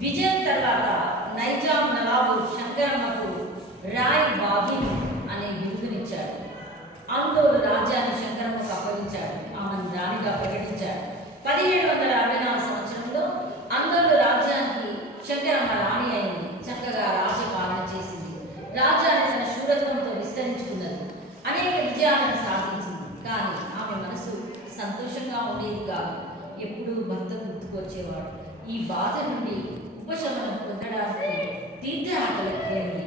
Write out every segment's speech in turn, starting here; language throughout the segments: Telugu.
విజయం తర్వాత నైజాం నవాబు శంకరమ్మకు రాయ్ బాగిన్ అనే బిరుదునిచ్చాడు. ఆందోళన రాజ్యాన్ని శంకరమ్మకు అప్పగించాడు. ఆమెను రాణిగా ప్రకటించాడు. 1764 సంవత్సరంలో ఆందోళన రాజ్యానికి శంకరమ్మ రాణి అయింది. చక్కగా రాజ్యపాలన చేసింది. రాజ్యాన్ని తన శూరత్వంతో విస్తరించుకున్నది. అనేక విజయాలను సాధించింది. కానీ ఆమె మనసు సంతోషంగా ఉండేది కాదు. ఎప్పుడూ భర్త గుర్తుకొచ్చేవాడు. ఈ బాధ నుండి ఉపశమనం పొందడానికి తీర్థయాత్రలకు వెళ్ళి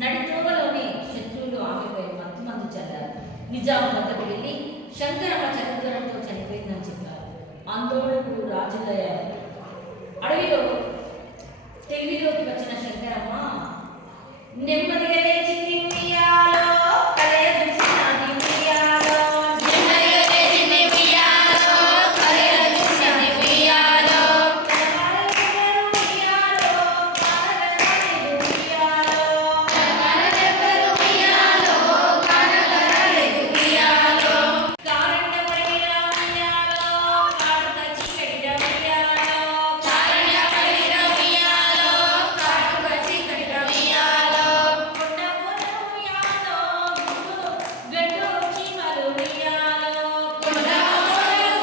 నడితోవలోనే శత్రువులు ఆమెపై మత్తుమందు చల్లారు. నిజాం వద్దకు వెళ్ళి శంకరమ్మ చరిత్రతో చనిపోయిందని చెప్పారు. ఆందోళనకు రాజులయ్యారు. అడవిలో తెలివిలోకి వచ్చిన శంకరమ్మ నెమ్మదిగా లేచింది. ఉయ్యాలో కలయ చూసినది ఉయ్యాలో, నెమ్మదిగా లేచింది ఉయ్యాలో, కలయ చూసినది ఉయ్యాలో, ఉయ్యాలో కానగలేదు ఉయ్యాలో, కానగలేదు ఉయ్యాలో, కానగలేదు ఉయ్యాలో, కారణ్యపడిన ఉయ్యాలో, కాడుక చీకటిన ఉయ్యాలో, కారణ్యపడిన ఉయ్యాలో, కాడుక చీకటిన ఉయ్యాలో, కొండపోత ఉయ్యాలో, గండు చీమలు ఉయ్యాలో, కొండపోత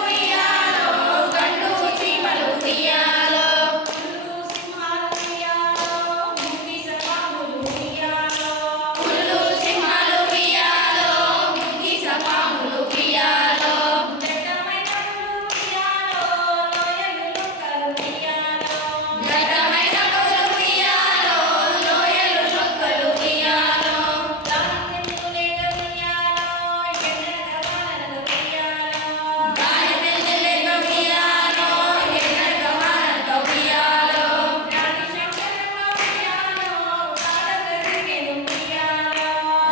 ఉయ్యాలో, గండు చీమలు ఉయ్యాలో, పులులు సింహాలు ఉయ్యాలో, ముంగిస పాములు ఉయ్యాలో, పులులు సింహాలు ఉయ్యాలో, ముంగిస పాములు ఉయ్యాలో, దట్టమైన ఉయ్యాలో, లోయలు లుక్కలు ఉయ్యాలో, దట్టమైన ఉయ్యాలో, లోయలు లుక్కలు ఉయ్యాలో, గాలితెన్నులేగ ఉయ్యాలో, ఎన్నెలగ వానలగ ఉయ్యాలో, గాలితెన్నులేగ ఉయ్యాలో, ఎన్నెలగ వానలగ ఉయ్యాలో, రాణి శంకరమ్మ ఉయ్యాలో, కాలగ తిరిగెను ఉయ్యాలో,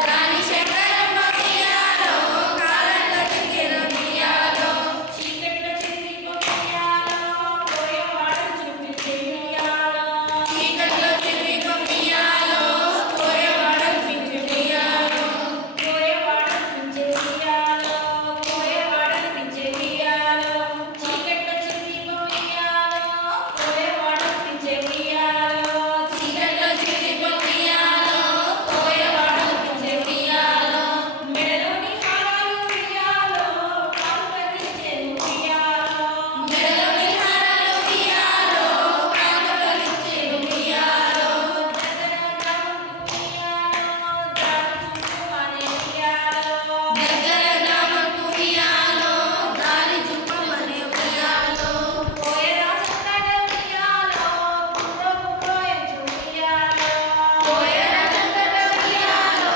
రాణి శంకరమ్మ ఉయ్యాలో, కాలగ తిరిగెను ఉయ్యాలో, చీకట్లో చిరిగిపో ఉయ్యాలో, కోయవాడను చూపించే ఉయ్యాలో, చీకట్లో చిరిగిపో ఉయ్యాలో, కోయవాడను చూపించే ఉయ్యాలో, కోయవాడను పించే ఉయ్యాలో, కోయవాడను పించే ఉయ్యాలో, చీకట్లో చిరిగిపో ఉయ్యాలో, కోయవాడను పించే ఉయ్యాలో, చీకట్లో చిరిగిపో ఉయ్యాలో, కోయవాడను పించే ఉయ్యాలో, మెడలోని హారాలు ఉయ్యాలో, కాలు కదిలించెను ఉయ్యాలో, మెడలోని హారాలు ఉయ్యాలో, కాలు కదిలించెను ఉయ్యాలో, దగ్గర గ్రామంకు ఉయ్యాలో, గాలి చుట్టమనే ఉయ్యాలో, కోయరాజంతట ఉయ్యాలో, కుర్రపు కోయంచు ఉయ్యాలో, కోయరాజంతట ఉయ్యాలో,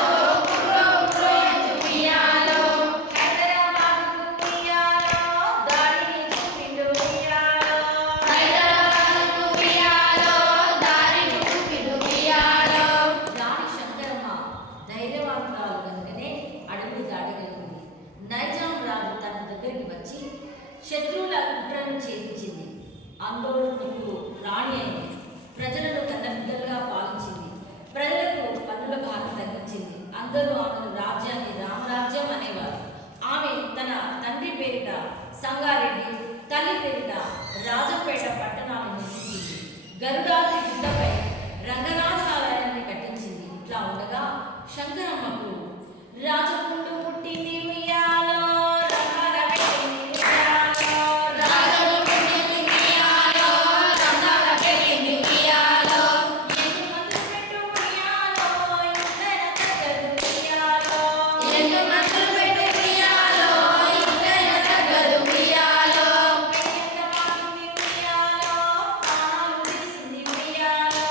కుర్రపు కోయంచు ఉయ్యాలో, హైదరాబాదుకు ఉయ్యాలో, దారిని చూపిండు ఉయ్యాలో, హైదరాబాదుకు ఉయ్యాలో, దారిని చూపిండు ఉయ్యాలో. రాణి శంకరమ్మ ధైర్యవంతురాలు కనుకనే అడవులు దాటగలిగింది. నైజాం రాజు తన దగ్గరికి వచ్చి శత్రువుల కుట్రను ఛేదించింది. ఆందోళనకు రాణి అయింది. ప్రజలను తన బిడ్డలుగా పాలించింది. ప్రజలకు పన్నుల భారం తగ్గించింది. అందరూ ఆమెను రాజ్యాన్ని రామరాజ్యం అనేవారు. ఆమె తన తండ్రి పేరిట సంగారెడ్డి, తల్లి పేరిట రాజంపేట పట్టణాలను నిర్మించింది. గరుడాద్రి గుడ్డపై రంగనాథాలయాన్ని కట్టించింది. ఇట్లా ఉండగా శంకరమ్మకు రాజపుండు పుట్టింది ఉయ్యాలో, రంగాల పెట్టింది ఉయ్యాలో, రాజపుండు పుట్టింది ఉయ్యాలో, రంగాల పెట్టింది ఉయ్యాలో, ఎందు మందులు పెట్టు ఉయ్యాలో, ఇంతైన తగ్గదు ఉయ్యాలో, ఎందు మందులు పెట్టు ఉయ్యాలో, ఇంతైన తగ్గదు ఉయ్యాలో, పెళ్ళెంత పాకింది ఉయ్యాలో, ప్రాణాలు తీసింది ఉయ్యాలో,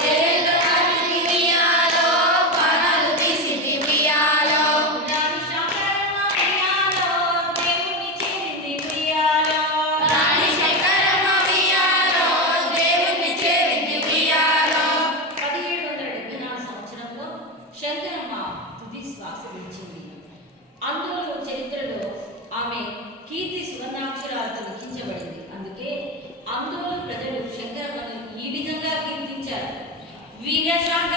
పెళ్ళెంత పాకింది ఉయ్యాలో, ప్రాణాలు తీసింది ఉయ్యాలో, రాణి శంకరమ్మ ఉయ్యాలో, దేవుణ్ణి చేరింది ఉయ్యాలో, రాణి శంకరమ్మ ఉయ్యాలో, దేవుణ్ణి చేరింది ఉయ్యాలో. 1774 సంవత్సరంలో శంకరమ్మ తుది శ్వాస విడిచింది. ఆందోళన చరిత్రలో ఆమె కీర్తి సువర్ణాక్షరాలతో లిఖించబడింది. అందుకే ఆందోళన ప్రజలు శంకరమ్మను ఈ విధంగా కీర్తించారు. వీర శంకర